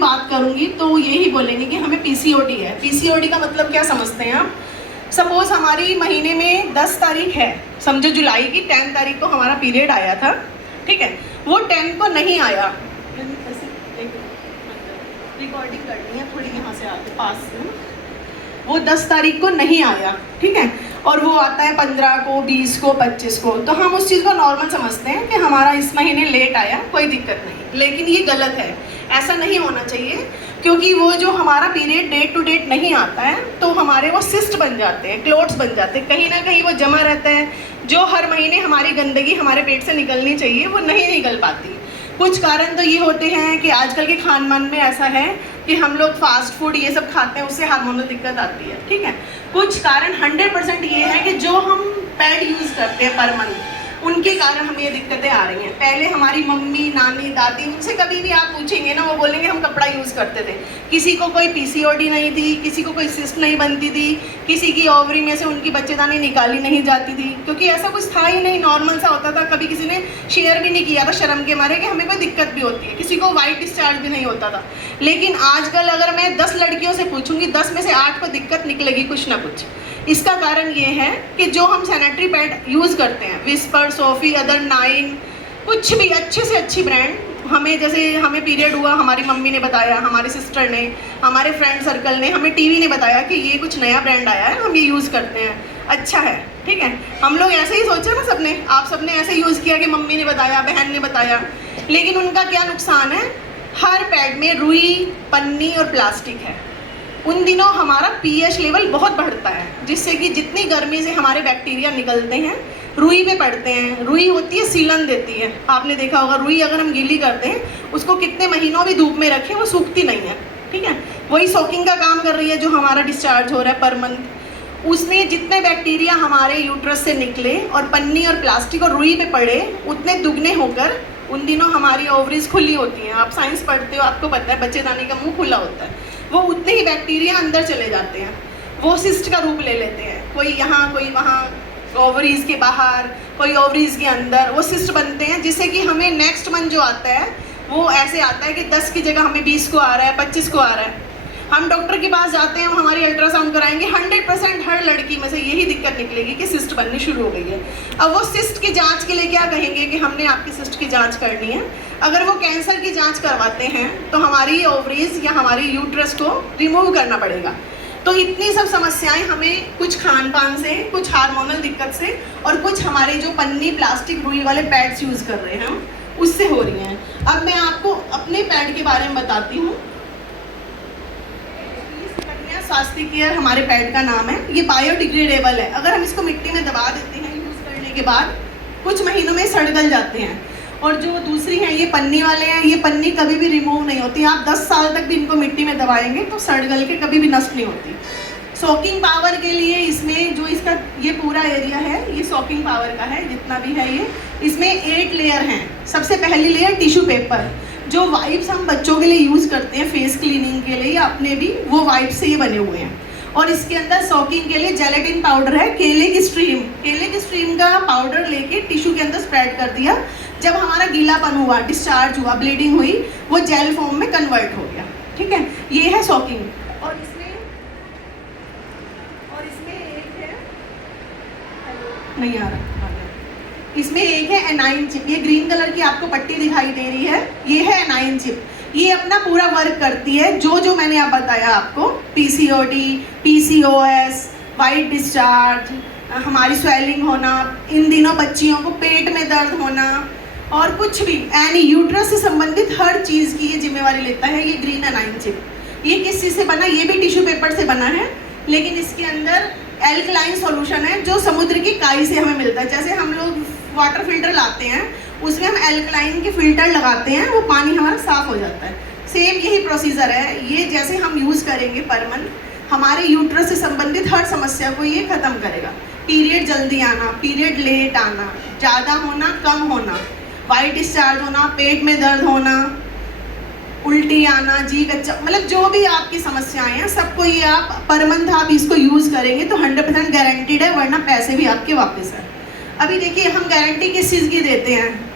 बात करूंगी तो यही बोलेंगे कि हमें पीसीओडी है। पीसीओडी का मतलब क्या समझते हैं आप? सपोज हमारी महीने में 10 तारीख है, समझो जुलाई की 10 तारीख को हमारा पीरियड आया था, ठीक है, वो 10 को नहीं आया, रिकॉर्डिंग करनी है थोड़ी यहाँ से आके पास से, वो 10 तारीख को नहीं आया, ठीक है, और वो आता है 15 को, 20 को, 25 को, तो हम उस चीज़ को नॉर्मल समझते हैं कि हमारा इस महीने लेट आया, कोई दिक्कत नहीं। लेकिन ये गलत है, ऐसा नहीं होना चाहिए, क्योंकि वो जो हमारा पीरियड डेट टू डेट नहीं आता है तो हमारे वो सिस्ट बन जाते हैं, क्लोट्स बन जाते हैं, कहीं ना कहीं वो जमा रहता है, जो हर महीने हमारी गंदगी हमारे पेट से निकलनी चाहिए वो नहीं निकल पाती। कुछ कारण तो ये होते हैं कि आजकल के खान पान में ऐसा है कि हम लोग फास्ट फूड ये सब खाते हैं, उससे हार्मोनल दिक्कत आती है, ठीक है। कुछ कारण 100% ये है कि जो हम पैड यूज़ करते हैं पर मंथ, उनके कारण हमें ये दिक्कतें आ रही हैं। पहले हमारी मम्मी, नानी, दादी, उनसे कभी भी आप पूछेंगे ना, वो बोलेंगे हम कपड़ा यूज़ करते थे। किसी को कोई पीसीओडी नहीं थी, किसी को कोई सिस्ट नहीं बनती थी, किसी की ओवरी में से उनकी बच्चेदानी निकाली नहीं जाती थी, क्योंकि ऐसा कुछ था ही नहीं, नॉर्मल सा होता था। कभी किसी ने शेयर भी नहीं किया था शर्म के मारे कि हमें कोई दिक्कत भी होती है, किसी को वाइट डिस्चार्ज भी नहीं होता था। लेकिन आजकल अगर मैं 10 लड़कियों से पूछूंगी, 10 में से 8 को दिक्कत निकलेगी कुछ ना कुछ। इसका कारण ये है कि जो हम सैनिटरी पैड यूज़ करते हैं, विस्पर, सोफी, अदर 9, कुछ भी अच्छे से अच्छी ब्रांड, हमें जैसे हमें पीरियड हुआ, हमारी मम्मी ने बताया, हमारे सिस्टर ने, हमारे फ्रेंड सर्कल ने, हमें टीवी ने बताया कि ये कुछ नया ब्रांड आया है, हम ये यूज़ करते हैं, अच्छा है, ठीक है। हम लोग ऐसे ही सोचा ना सबने, आप सबने ऐसे यूज़ किया कि मम्मी ने बताया, बहन ने बताया, लेकिन उनका क्या नुकसान है? हर पैड में रुई, पन्नी और प्लास्टिक है। उन दिनों हमारा पीएच लेवल बहुत बढ़ता है, जिससे कि जितनी गर्मी से हमारे बैक्टीरिया निकलते हैं रुई पे पड़ते हैं। रुई होती है, सीलन देती है, आपने देखा होगा, रुई अगर हम गीली करते हैं उसको कितने महीनों भी धूप में रखें वो सूखती नहीं है, ठीक है। वही सोकिंग का काम कर रही है, जो हमारा डिस्चार्ज हो रहा है पर मंथ, उसमें जितने बैक्टीरिया हमारे यूट्रस से निकले और पन्नी और प्लास्टिक और रुई पे पड़े, उतने दुगने होकर उन दिनों हमारी ओवरीज खुली होती हैं। आप साइंस पढ़ते हो, आपको पता है बच्चेदानी का मुंह खुला होता है, वो उतने ही बैक्टीरिया अंदर चले जाते हैं, वो सिस्ट का रूप ले लेते हैं, कोई यहाँ कोई वहाँ, ओवरीज के बाहर, कोई ओवरीज के अंदर, वो सिस्ट बनते हैं, जिससे कि हमें नेक्स्ट मंथ जो आता है वो ऐसे आता है कि 10 की जगह हमें 20 को आ रहा है, 25 को आ रहा है। हम डॉक्टर के पास जाते हैं, हम हमारी अल्ट्रासाउंड कराएंगे, 100% हर लड़की में से यही दिक्कत निकलेगी कि सिस्ट बननी शुरू हो गई है। अब वो सिस्ट की जांच के लिए क्या कहेंगे कि हमने आपकी सिस्ट की जांच करनी है। अगर वो कैंसर की जांच करवाते हैं तो हमारी ओवरीज या हमारी यूट्रस को रिमूव करना पड़ेगा। तो इतनी सब समस्याएं हमें कुछ खान पान से, कुछ हार्मोनल दिक्कत से, और कुछ हमारे जो पन्नी, प्लास्टिक, रुई वाले पैड्स यूज़ कर रहे हैं उससे हो रही हैं। अब मैं आपको अपने पैड के बारे में बताती हूँ। स्वास्थ्य केयर हमारे पैड का नाम है, ये बायोडिग्रेडेबल है। अगर हम इसको मिट्टी में दबा देते हैं यूज़ करने के बाद कुछ महीनों में सड़ गल जाते हैं। और जो दूसरी हैं ये पन्नी वाले हैं, ये पन्नी कभी भी रिमूव नहीं होती, आप 10 साल तक भी इनको मिट्टी में दबाएंगे तो सड़ गल के कभी भी नष्ट नहीं होती। सॉकिंग पावर के लिए इसमें जो इसका ये पूरा एरिया है ये सॉकिंग पावर का है, जितना भी है ये, इसमें 8 लेयर हैं। सबसे पहली लेयर टिश्यू पेपर, जो वाइप्स हम बच्चों के लिए यूज़ करते हैं फेस क्लीनिंग के लिए, या अपने भी, वो वाइप से ये बने हुए हैं। और इसके अंदर सॉकिंग के लिए जेलेटिन पाउडर है, केले की स्ट्रीम का पाउडर लेके टिश्यू के अंदर स्प्रेड कर दिया। जब हमारा गीलापन हुआ, डिस्चार्ज हुआ, ब्लीडिंग हुई, वो जेल फॉर्म में कन्वर्ट हो गया, ठीक है। ये है सॉकिंग। और इसमें एक है, नहीं आ रहा, इसमें एक है एनाइन चिप, ये ग्रीन कलर की आपको पट्टी दिखाई दे रही है, ये है एनाइन चिप। ये अपना पूरा वर्क करती है, जो मैंने आप बताया आपको, पीसीओडी, पीसीओएस, वाइट डिस्चार्ज, हमारी स्वेलिंग होना, इन दिनों बच्चियों को पेट में दर्द होना, और कुछ भी यानी यूट्रस से संबंधित हर चीज़ की ये जिम्मेवारी लेता है ये ग्रीन एनाइन चिप। ये किस चीज़ से बना? ये भी टिश्यू पेपर से बना है, लेकिन इसके अंदर एल्कलाइन सॉल्यूशन है जो समुद्र की काई से हमें मिलता है। जैसे हम लोग वाटर फिल्टर लाते हैं, उसमें हम एल्कलाइन के फिल्टर लगाते हैं, वो पानी हमारा साफ़ हो जाता है। सेम यही प्रोसीजर है, ये जैसे हम यूज़ करेंगे पर मंथ, हमारे यूट्रस से संबंधित हर समस्या को ये ख़त्म करेगा। पीरियड जल्दी आना, पीरियड लेट आना, ज़्यादा होना, कम होना, वाइट डिस्चार्ज होना, पेट में दर्द होना, उल्टी आना, जी कच्चा, मतलब जो भी आपकी समस्याएं हैं सबको ये आप पर मंथ आप इसको यूज़ करेंगे तो 100% गारंटीड है, वरना पैसे भी आपके वापस है। अभी देखिए हम गारंटी किस चीज़ की देते हैं,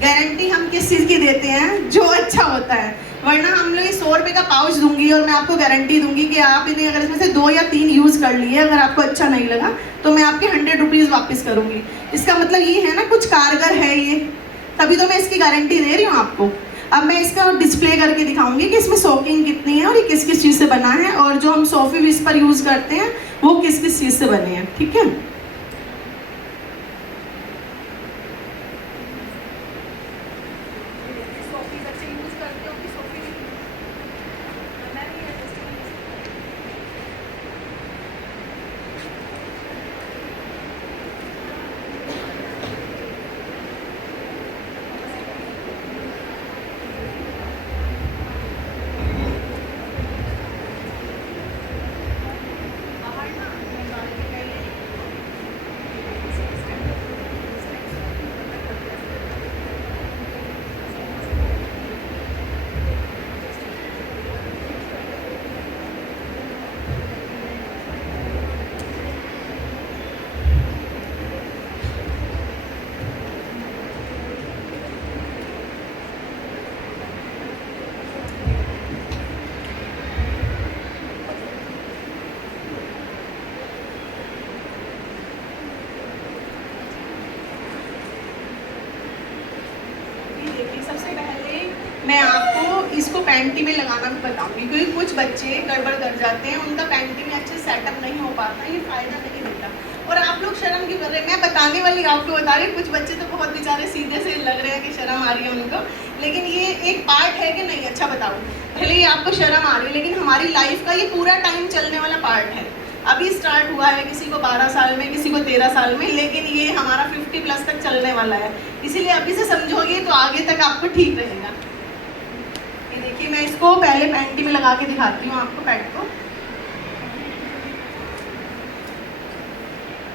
गारंटी हम किस चीज़ की देते हैं? जो अच्छा होता है, वरना हम लोग ये सोच रुपये का पाउच दूंगी और मैं आपको गारंटी दूंगी कि आप इन्हें अगर इसमें से 2 या 3 यूज़ कर लिए, अगर आपको अच्छा नहीं लगा तो मैं आपके 100 रुपीज़ वापस करूंगी। इसका मतलब ये है ना, कुछ कारगर है ये, तभी तो मैं इसकी गारंटी दे रही हूँ आपको। अब मैं इसका डिस्प्ले करके दिखाऊंगी कि इसमें सोकिंग कितनी है और ये किस किस चीज़ से बना है, और जो हम सोफी विस्पर यूज़ करते हैं वो किस किस चीज़ से बने हैं। ठीक है, सबसे पहले मैं आपको इसको पैंटी में लगाना भी बताऊंगी, क्योंकि कुछ बच्चे गड़बड़ कर जाते हैं, उनका पैंटी में अच्छे सेटअप नहीं हो पाता, ये फ़ायदा नहीं देता। और आप लोग शर्म क्यों कर रहे हैं? मैं बताने वाली आपको बता रही हूँ। कुछ बच्चे तो बहुत बेचारे सीधे से लग रहे हैं कि शर्म आ रही है उनको, लेकिन ये एक पार्ट है कि नहीं? अच्छा बताओ, भले ही आपको शर्म आ रही है, लेकिन हमारी लाइफ का ये पूरा टाइम चलने वाला पार्ट है। अभी स्टार्ट हुआ है, किसी को 12 साल में, किसी को 13 साल में, लेकिन ये हमारा 50 प्लस तक चलने वाला है। इसीलिए अभी से समझोगे तो आगे तक आपको ठीक रहेगा। ये देखिए, मैं इसको पहले पैंटी में लगा के दिखाती हूँ आपको, पैड को,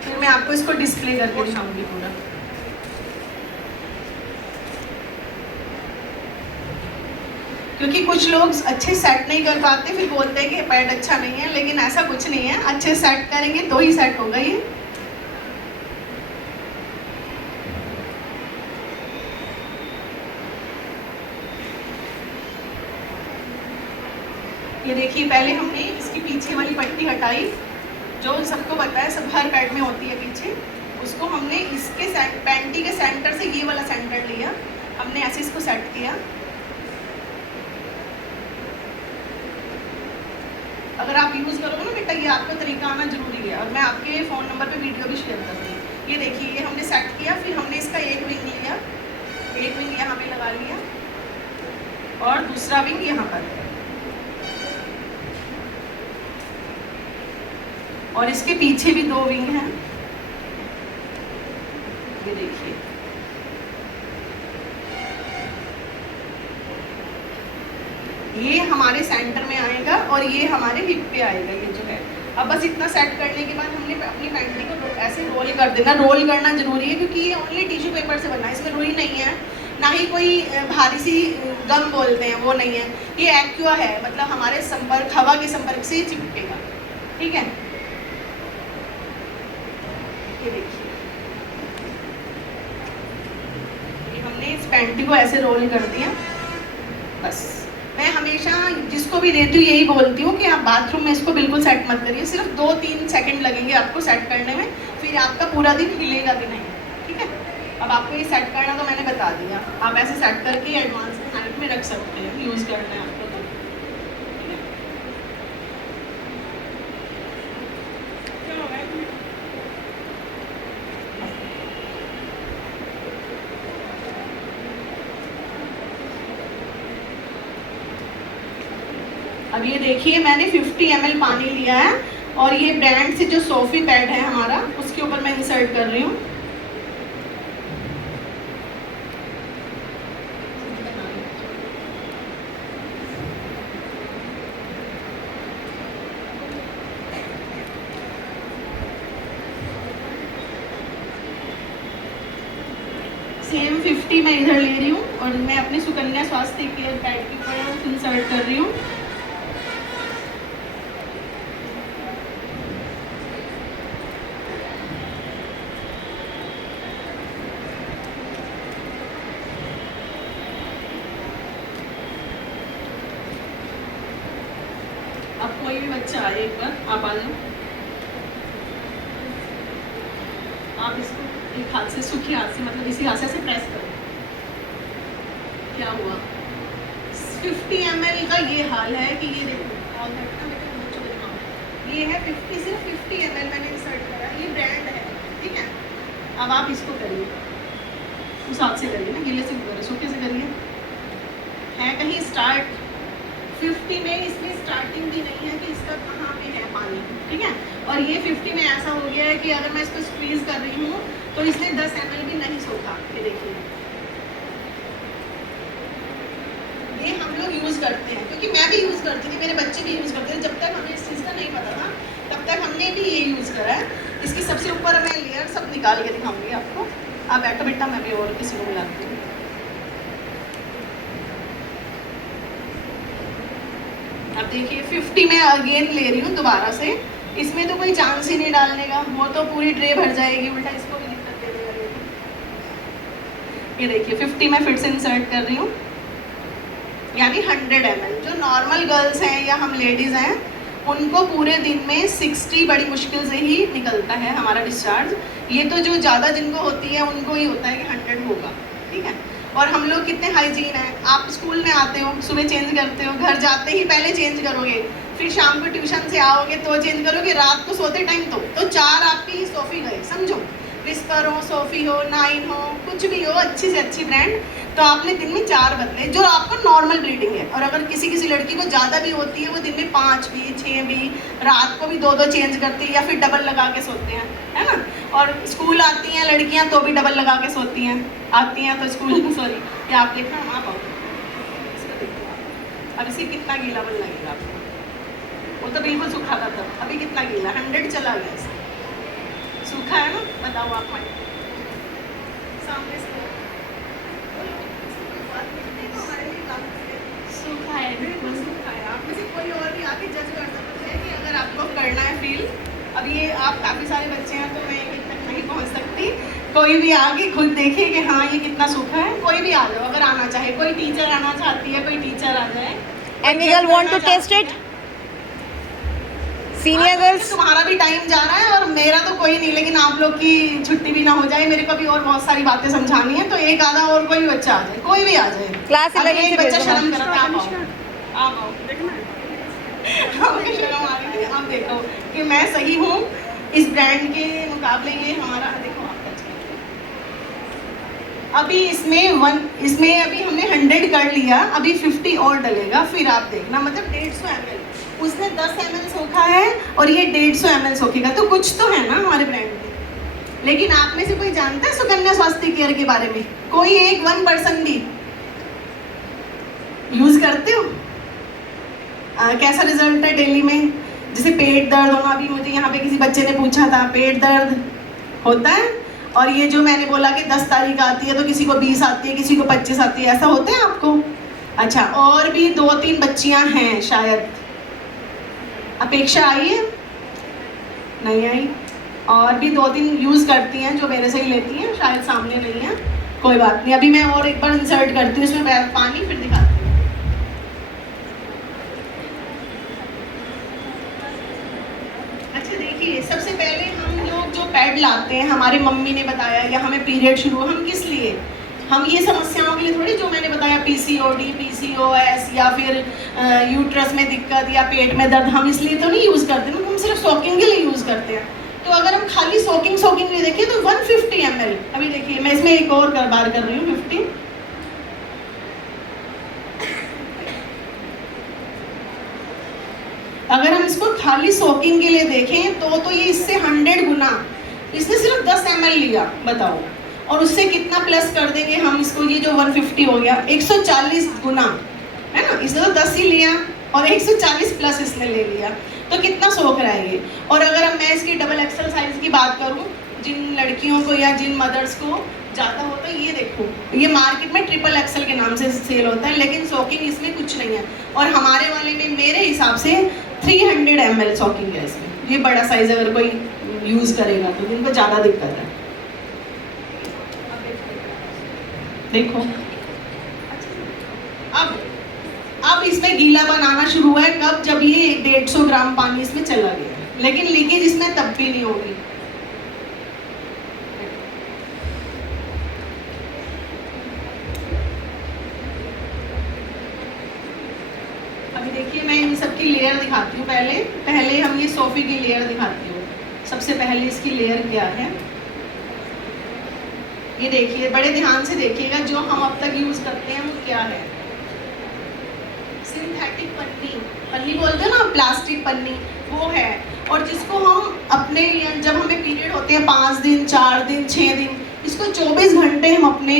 फिर मैं आपको इसको डिस्प्ले करके दिखाऊंगी पूरा। क्योंकि कुछ लोग अच्छे सेट नहीं कर पाते, फिर बोलते हैं कि पैड अच्छा नहीं है, लेकिन ऐसा कुछ नहीं है। अच्छे सेट करेंगे तो ही सेट होगा ये। ये देखिए, पहले हमने इसकी पीछे वाली पट्टी हटाई, जो सबको पता है, सब हर पैड में होती है पीछे। उसको हमने इसके पैंटी के सेंटर से ये वाला सेंटर लिया, हमने ऐसे इसको सेट किया। अगर आप यूज़ करोगे ना बेटा, ये आपका तरीका आना जरूरी है, और मैं आपके फ़ोन नंबर पे वीडियो भी शेयर कर दूँगी। ये देखिए, ये हमने सेट किया, फिर हमने इसका एक विंग लिया, एक विंग यहाँ पे लगा लिया और दूसरा विंग यहाँ पर, और इसके पीछे भी 2 विंग हैं। ये देखिए, ये हमारे सेंटर में आएगा और ये हमारे हिप पे आएगा, ये जो है। अब बस इतना सेट करने के बाद हमने अपनी पैंटी को ऐसे रोल कर देना। रोल करना जरूरी है, क्योंकि ये ओनली टिश्यू पेपर से बना है, इसमें रुई नहीं है, ना ही कोई भारी सी गम बोलते हैं वो नहीं है। ये एक्वा है, मतलब हमारे संपर्क, हवा के संपर्क से ये चिपकेगा। ठीक है, ये देखिए, ये हमने इस पैंटी को ऐसे रोल कर दिया। बस मैं हमेशा जिसको भी देती हूँ यही बोलती हूँ कि आप बाथरूम में इसको बिल्कुल सेट मत करिए, सिर्फ 2-3 सेकंड लगेंगे आपको सेट करने में, फिर आपका पूरा दिन हिलेगा भी नहीं। ठीक है, अब आपको ये सेट करना तो मैंने बता दिया, आप ऐसे सेट करके एडवांस में नाइट में रख सकते हैं, यूज़ करना है आपको तो। अब ये देखिए, मैंने 50 ml पानी लिया है और ये ब्रांड से जो सोफी पैड है हमारा, उसके ऊपर मैं इंसर्ट कर रही हूँ। सेम 50 मैं इधर ले रही हूँ और मैं अपने सुकन्या स्वास्थ्य केयर पैड के ऊपर इंसर्ट कर रही हूँ। अब कोई भी बच्चा आए, एक बार आप आ जाओ, आप इसको एक हाथ से, सूखे हाथ से, मतलब इसी हाथ से प्रेस करो। क्या हुआ? 50 ml का ये हाल है कि ये देखो, ये है 50, सिर्फ 50 ml मैंने इंसर्ट करा, ये ब्रांड है, ठीक है। अब आप इसको करिए, उस हाथ से करिए ना, गिले से करिए, सूखे से करिए। है कहीं स्टार्ट 50 में, इसमें स्टार्टिंग भी नहीं है कि इसका कहाँ पे है पानी, ठीक है। और ये 50 में ऐसा हो गया है कि अगर मैं इसको स्क्वीज कर रही हूँ तो इसने 10 ml भी नहीं सोखा। ये देखिए, ये हम लोग यूज़ करते हैं, क्योंकि मैं भी यूज़ करती थी, मेरे बच्चे भी यूज़ करते थे। जब तक हमें इस चीज़ का नहीं पता था तब तक हमने भी ये यूज़ करा है। इसकी सबसे ऊपर मैं लेयर सब निकाल के दिखाऊंगी आपको। आप बैठो बेटा, मैं भी और किसी को मिलाती हूँ। अब देखिए 50 में अगेन ले रही हूँ दोबारा से, इसमें तो कोई चांस ही नहीं डालने का, वो तो पूरी ट्रे भर जाएगी, उल्टा इसको भी दिक्कत दे देगा। ये देखिए 50 में फिर से इंसर्ट कर रही हूँ, यानी 100 ml। जो नॉर्मल गर्ल्स हैं या हम लेडीज़ हैं उनको पूरे दिन में 60 बड़ी मुश्किल से ही निकलता है हमारा डिस्चार्ज। ये तो जो ज़्यादा जिनको होती है उनको ही होता है कि 100 होगा, ठीक है। और हम लोग कितने हाइजीन हैं, आप स्कूल में आते हो, सुबह चेंज करते हो, घर जाते ही पहले चेंज करोगे, फिर शाम को ट्यूशन से आओगे तो चेंज करोगे, रात को सोते टाइम तो 4 आपकी सोफ़ी गए, समझो। विस्पर हो, सोफ़ी हो, नाइन हो, कुछ भी हो, अच्छी से अच्छी ब्रांड, तो आपने दिन में 4 बदले, जो आपको नॉर्मल ब्लीडिंग है। और अगर किसी किसी लड़की को ज़्यादा भी होती है, वो दिन में 5 भी, 6 भी, रात को भी 2-2 चेंज करती है, या फिर डबल लगा के सोते हैं, है ना। और स्कूल आती हैं लड़कियां तो भी डबल लगा के सोती हैं, आती हैं तो स्कूल में, सॉरी ये आप देखना, आप आओ इसका देखो। अब इसे कितना गीलापन लगेगा आपको, वो तो बिल्कुल सूखा था तब, अभी कितना गीला, 100 चला गया इसका, सूखा है ना। बताओ आप सामने से सूखा है, बिल्कुल सूखा है। आप में से कोई और भी आके जज कर सकते हैं कि अगर आपको करना है फील। अब ये आप काफ़ी सारे बच्चे हैं तो मैं एक तक नहीं पहुंच सकती, कोई भी आके खुद देखे कि हाँ ये कितना सूखा है। कोई भी आ जाओ अगर आना चाहे, कोई टीचर आना चाहती है, कोई टीचर आ जाए। Any girl want to test it? Senior girls? तुम्हारा भी टाइम जा रहा है और मेरा तो कोई नहीं, लेकिन आप लोग की छुट्टी भी ना हो जाए, मेरे को भी और बहुत सारी बातें समझानी है, तो एक आधा और कोई बच्चा आ जाए, कोई भी आ जाए। क्लास 11 एक से बच्चा भेजना। शर्म करता है, आप आओ देखना, हमें शर्म आ रही थी। आप देखो कि मैं सही हूँ इस ब्रांड के मुकाबले। ये हमारा देखो, आप टच करो। अभी इसमें अभी हमने 100 कर लिया, अभी 50 और डलेगा, फिर आप देखना, मतलब 150 ml। उसने 10 ml सोखा है और ये 150 ml सोखेगा, तो कुछ तो है ना हमारे ब्रांड में। लेकिन आप में से कोई जानता है सुकन्या स्वास्थ्य केयर के बारे में? कोई एक 1% भी यूज करते हो? कैसा रिजल्ट है डेली में? जैसे पेट दर्द होना, अभी मुझे यहाँ पे किसी बच्चे ने पूछा था, पेट दर्द होता है। और ये जो मैंने बोला कि 10 तारीख आती है तो किसी को 20 आती है, किसी को 25 आती है, ऐसा होता है आपको? अच्छा, और भी 2-3 बच्चियां हैं शायद, अपेक्षा आई है? नहीं आई। और भी 2-3 यूज़ करती हैं जो मेरे से ही लेती हैं, शायद सामने नहीं है, कोई बात नहीं। अभी मैं और एक बार इंसर्ट करती हूँ इसमें पानी, फिर दिखाती हूँ। अच्छा देखिए, सबसे पहले हम लोग जो पैड लाते हैं, हमारी मम्मी ने बताया, या हमें पीरियड शुरू, हम किस लिए, हम ये समस्याओं के लिए थोड़ी, जो मैंने बताया PCOD, PCOS या फिर यूट्रस में दिक्कत या पेट में दर्द, हम इसलिए तो नहीं यूज़ करते ना, हम सिर्फ सोकिंग के लिए यूज़ करते हैं। तो अगर हम खाली सोकिंग में देखिए तो 150 ml, अभी देखिए मैं इसमें एक और बार कर रही हूँ 50। अगर हम इसको खाली सोकिंग के लिए देखें तो ये इससे 100 गुना, इसने सिर्फ 10 ml लिया, बताओ। और उससे कितना प्लस कर देंगे हम इसको, ये जो 150 हो गया 140 गुना, है ना। इसने तो 10 ही लिया और 140 प्लस इसने ले लिया, तो कितना सोख रहा है ये। और अगर अब मैं इसकी डबल एक्सल साइज की बात करूँ, जिन लड़कियों को या जिन मदर्स को ज़्यादा होता है, ये देखो, ये मार्केट में ट्रिपल एक्सल के नाम से सेल होता है, लेकिन सोकिंग इसमें कुछ नहीं है। और हमारे वाले में मेरे हिसाब से 300 ml सॉकिंग है इसमें, ये बड़ा साइज अगर कोई यूज़ करेगा तो, जिनको ज़्यादा दिक्कत है। देखो अब अब इसमें गीलापन आना शुरू हुआ है कब, जब ये 150 ग्राम पानी इसमें चला गया, लेकिन लीकेज इसमें तब भी नहीं होगी। अभी देखिए मैं इन सब की लेयर दिखाती हूँ। पहले हम ये सोफे की लेयर दिखाती हूँ। सबसे पहले इसकी लेयर क्या है, ये देखिए, बड़े ध्यान से देखिएगा। जो हम अब तक यूज करते हैं वो क्या है, सिंथेटिक पन्नी बोलते हैं ना, प्लास्टिक पन्नी, वो है। और जिसको हम अपने, जब हमें पीरियड होते हैं 5 दिन 4 दिन 6 दिन, इसको 24 घंटे हम अपने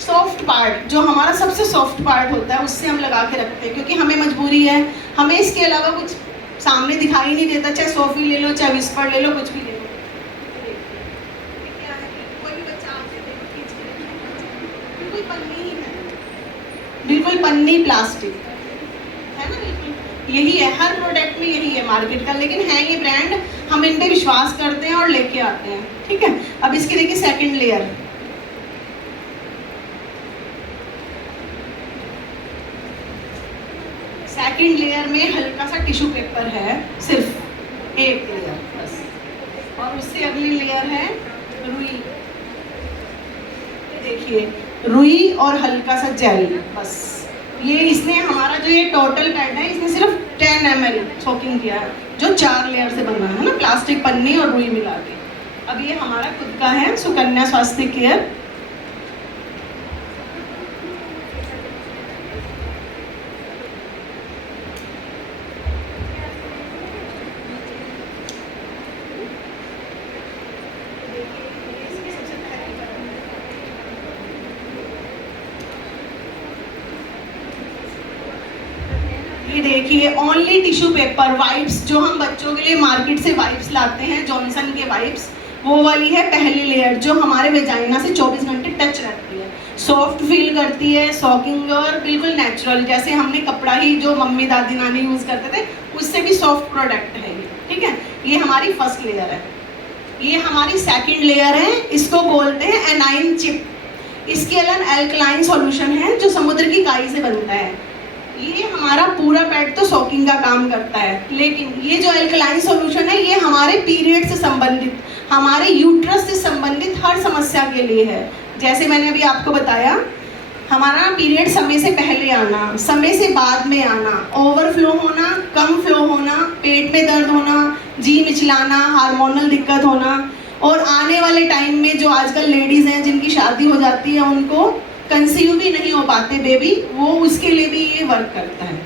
सॉफ्ट पार्ट, जो हमारा सबसे सॉफ्ट पार्ट होता है, उससे हम लगा के रखते हैं, क्योंकि हमें मजबूरी है, हमें इसके अलावा कुछ सामने दिखाई नहीं देता। चाहे सोफी ले लो, चाहे विस्पर ले लो, कुछ भी ले लो। बिल्कुल पन्नी ही है, बिल्कुल पन्नी प्लास्टिक है ना, बिल्कुल यही है। हर प्रोडक्ट में यही है मार्केट का, लेकिन है ये ब्रांड, हम इन पे विश्वास करते हैं और लेके आते हैं। ठीक है, अब इसकी देखिए सेकंड लेयर। सेकंड लेयर में हल्का सा टिश्यू पेपर है, सिर्फ एक लेयर बस, और उससे अगली लेयर है रुई। देखिए रुई और हल्का सा जेल, बस। ये इसने हमारा जो ये टोटल पैड है, इसने सिर्फ 10 ml सोकिंग किया है, जो 4 लेयर से बना है ना, प्लास्टिक पन्नी और रुई मिला के। अब ये हमारा खुद का है सुकन्या स्वास्थ्य केयर। ये देखिए ओनली टिश्यू पेपर वाइप्स, जो हम बच्चों के लिए मार्केट से वाइप्स लाते हैं, जॉनसन के वाइप्स, वो वाली है पहली लेयर, जो हमारे वेजाइना से 24 घंटे टच रहती है, सॉफ्ट फील करती है, सॉकिंग, और बिल्कुल नेचुरल, जैसे हमने कपड़ा ही जो मम्मी दादी नानी यूज़ करते थे, उससे भी सॉफ्ट प्रोडक्ट है ये। ठीक है, ये हमारी फर्स्ट लेयर है। ये हमारी सेकेंड लेयर है, इसको बोलते हैं एनाइन चिप। इसके अलावा एल्कलाइन सॉल्यूशन है, जो समुद्र की काई से बनता है। ये हमारा पूरा पैड तो सॉकिंग का काम करता है, लेकिन ये जो एल्कलाइन सॉल्यूशन है, ये हमारे पीरियड से संबंधित, हमारे यूट्रस से संबंधित हर समस्या के लिए है। जैसे मैंने अभी आपको बताया, हमारा पीरियड समय से पहले आना, समय से बाद में आना, ओवरफ्लो होना, कम फ्लो होना, पेट में दर्द होना, जी मिचलाना, हार्मोनल दिक्कत होना, और आने वाले टाइम में जो आजकल लेडीज़ हैं जिनकी शादी हो जाती है, उनको कंसीव भी नहीं हो पाते बेबी, वो उसके लिए भी ये वर्क करता है।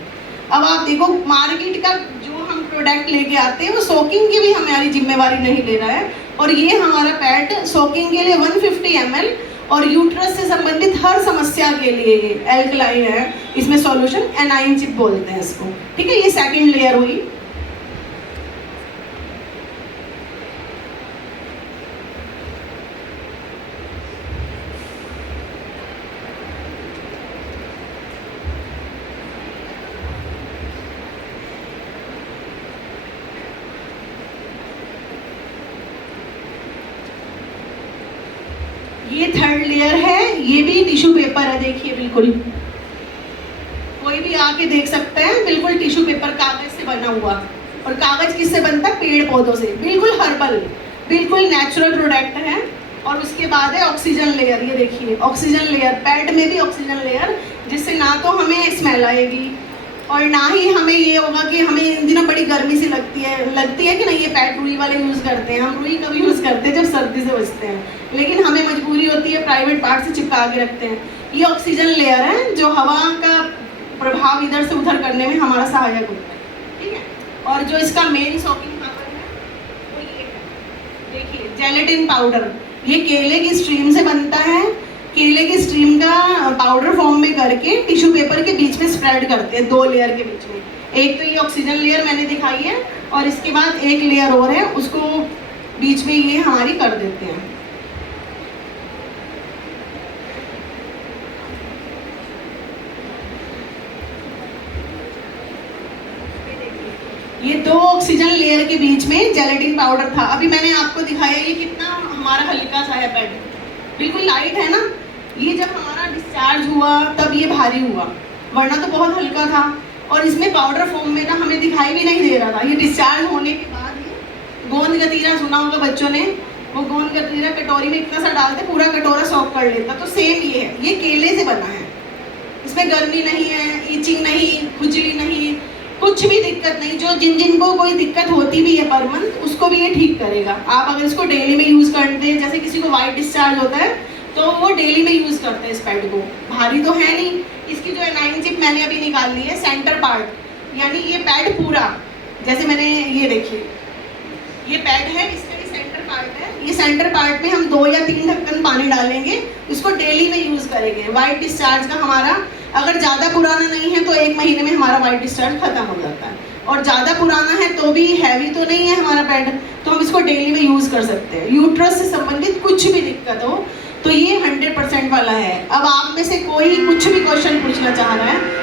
अब आप देखो मार्केट का जो हम प्रोडक्ट लेके आते हैं, वो सोकिंग की भी हमारी जिम्मेवारी नहीं ले रहा है, और ये हमारा पैड सोकिंग के लिए 150 ml और यूट्रस से संबंधित हर समस्या के लिए ये एल्कलाइन है। इसमें सॉल्यूशन एनाइन चिप बोलते हैं इसको। ठीक है, ये सेकेंड लेयर हुई। ये थर्ड लेयर है, ये भी टिश्यू पेपर है। देखिए बिल्कुल कोई भी आके देख सकता है, बिल्कुल टिश्यू पेपर, कागज से बना हुआ। और कागज किससे बनता है? पेड़ पौधों से। बिल्कुल हर्बल, बिल्कुल नेचुरल प्रोडक्ट है। और उसके बाद है ऑक्सीजन लेयर। ये देखिए ऑक्सीजन लेयर, पैड में भी ऑक्सीजन लेयर, जिससे ना तो हमें स्मेल आएगी और ना ही हमें ये होगा कि हमें इन दिनों बड़ी गर्मी सी लगती है कि नहीं, ये पैड रुई वाले यूज़ करते हैं। हम रुई कभी यूज़ करते हैं जब सर्दी से बचते हैं, लेकिन हमें मजबूरी होती है, प्राइवेट पार्ट से चिपका के रखते हैं। ये ऑक्सीजन लेयर है, जो हवा का प्रभाव इधर से उधर करने में हमारा सहायक होता है। ठीक है, और जो इसका मेन सॉकिंग पावर है वो ये है। देखिए जेलेटिन पाउडर, ये केले की स्ट्रीम से बनता है। केले की स्ट्रीम का पाउडर फॉर्म में करके टिश्यू पेपर के बीच में स्प्रेड करते हैं, 2 लेयर के बीच में। एक तो ये ऑक्सीजन लेयर मैंने दिखाई है, और इसके बाद एक लेयर और है, उसको बीच में ये हमारी कर देते हैं। ये 2 ऑक्सीजन लेयर के बीच में जेलेटिन पाउडर था। अभी मैंने आपको दिखाया ये कितना हमारा हल्का सा है पैड, बिल्कुल लाइट है ना। ये जब हमारा डिस्चार्ज हुआ तब ये भारी हुआ, वरना तो बहुत हल्का था। और इसमें पाउडर फॉर्म में ना हमें दिखाई भी नहीं दे रहा था। ये डिस्चार्ज होने के बाद ही गोंद गतीरा सुना होगा बच्चों ने, वो गोंद गतीरा कटोरी में इतना सा डालते पूरा कटोरा सॉक कर लेता। तो सेम ये है, ये केले से बना है, इसमें गर्मी नहीं है, ईचिंग नहीं, खुजली नहीं, कुछ भी दिक्कत नहीं। जो जिनको कोई दिक्कत होती भी है पर मंथ, उसको भी ये ठीक करेगा। आप अगर इसको डेली में यूज़ करते हैं, जैसे किसी को वाइट डिस्चार्ज होता है तो वो डेली में यूज़ करते हैं इस पैड को। भारी तो है नहीं। इसकी जो एनाइन चिप मैंने अभी निकाल ली है, सेंटर पार्ट, यानी ये पैड पूरा, जैसे मैंने ये देखिए, ये पैड है, इसका ये सेंटर पार्ट है। ये सेंटर पार्ट में हम 2 या 3 ढक्कन पानी डालेंगे, इसको डेली में यूज़ करेंगे। वाइट डिस्चार्ज का हमारा अगर ज़्यादा पुराना नहीं है तो 1 महीने में हमारा वाइट डिस्चार्ज खत्म हो जाता है, और ज़्यादा पुराना है तो भी, हैवी तो नहीं है हमारा पैड, तो हम इसको डेली में यूज़ कर सकते हैं। यूट्रस से संबंधित कुछ भी दिक्कत हो तो ये 100% वाला है। अब आप में से कोई कुछ भी क्वेश्चन पूछना चाह रहा है